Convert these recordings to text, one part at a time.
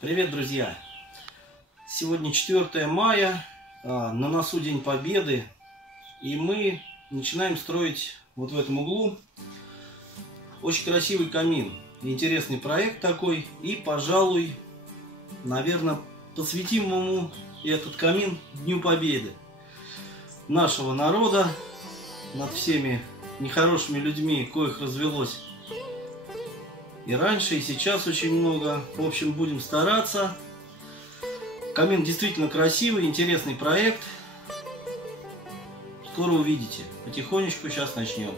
Привет, друзья! Сегодня 4 мая, на носу День Победы, и мы начинаем строить вот в этом углу очень красивый камин. Интересный проект такой, и, пожалуй, наверное, посвятим ему этот камин Дню Победы нашего народа над всеми нехорошими людьми, коих развелось и раньше, и сейчас очень много. В общем, будем стараться. Камин действительно красивый, интересный проект. Скоро увидите. Потихонечку сейчас начнем.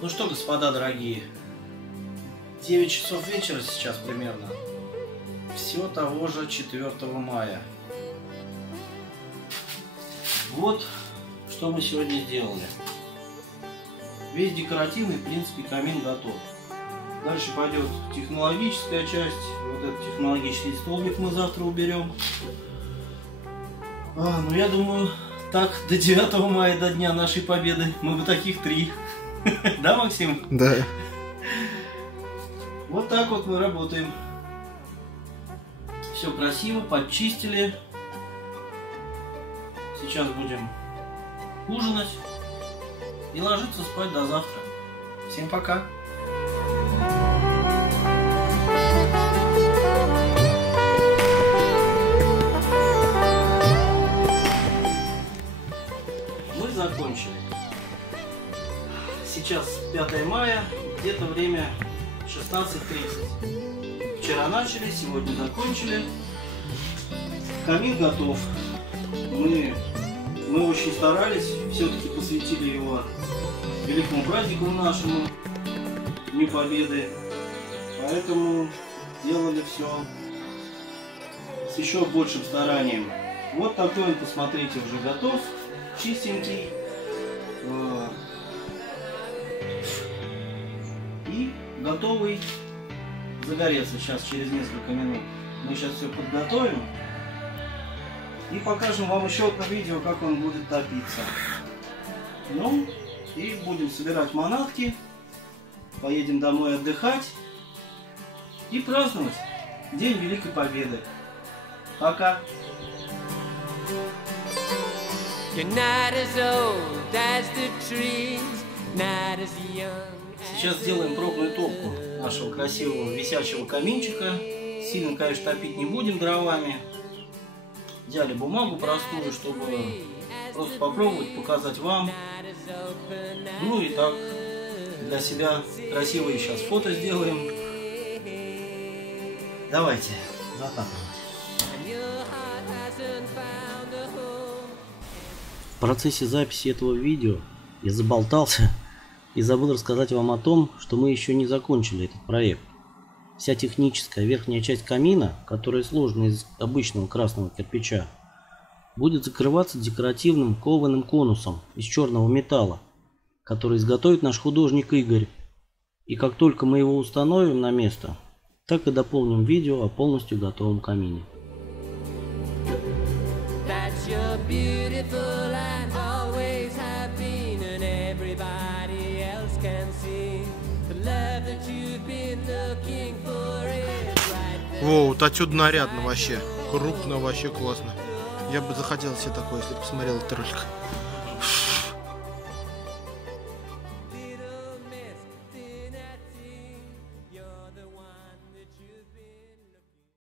Ну что, господа дорогие, 9 часов вечера сейчас примерно, все того же 4 мая. Вот что мы сегодня сделали. Весь декоративный, в принципе, камин готов. Дальше пойдет технологическая часть. Вот этот технологический столбик мы завтра уберем. Ну я думаю, так до 9 мая, до Дня нашей Победы, мы бы таких 3. Да, Максим? Да. Вот так вот мы работаем. Все красиво, подчистили. Сейчас будем ужинать и ложиться спать до завтра. Всем пока! Мы закончили. Сейчас 5 мая, где-то время 16:30. Вчера начали, сегодня закончили. Камин готов. Мы очень старались, все-таки посвятили его великому празднику нашему, Дню Победы. Поэтому делали все с еще большим старанием. Вот такой он, посмотрите, уже готов, чистенький. И готовый загореться сейчас через несколько минут. Мы сейчас все подготовим и покажем вам еще одно видео, как он будет топиться. Ну и будем собирать манатки, поедем домой отдыхать и праздновать День Великой Победы. Пока! Сейчас сделаем пробную топку нашего красивого висячего каминчика. Сильно, конечно, топить не будем дровами. Взяли бумагу простую, чтобы просто попробовать, показать вам. Ну и так, для себя красивые сейчас фото сделаем. Давайте затапливать. В процессе записи этого видео я заболтался и забыл рассказать вам о том, что мы еще не закончили этот проект. Вся техническая верхняя часть камина, которая сложена из обычного красного кирпича, будет закрываться декоративным кованым конусом из черного металла, который изготовит наш художник Игорь. И как только мы его установим на место, так и дополним видео о полностью готовом камине. Во, вот отсюда нарядно вообще. Крупно, вообще классно. Я бы захотел себе такое, если посмотрел этот ролик.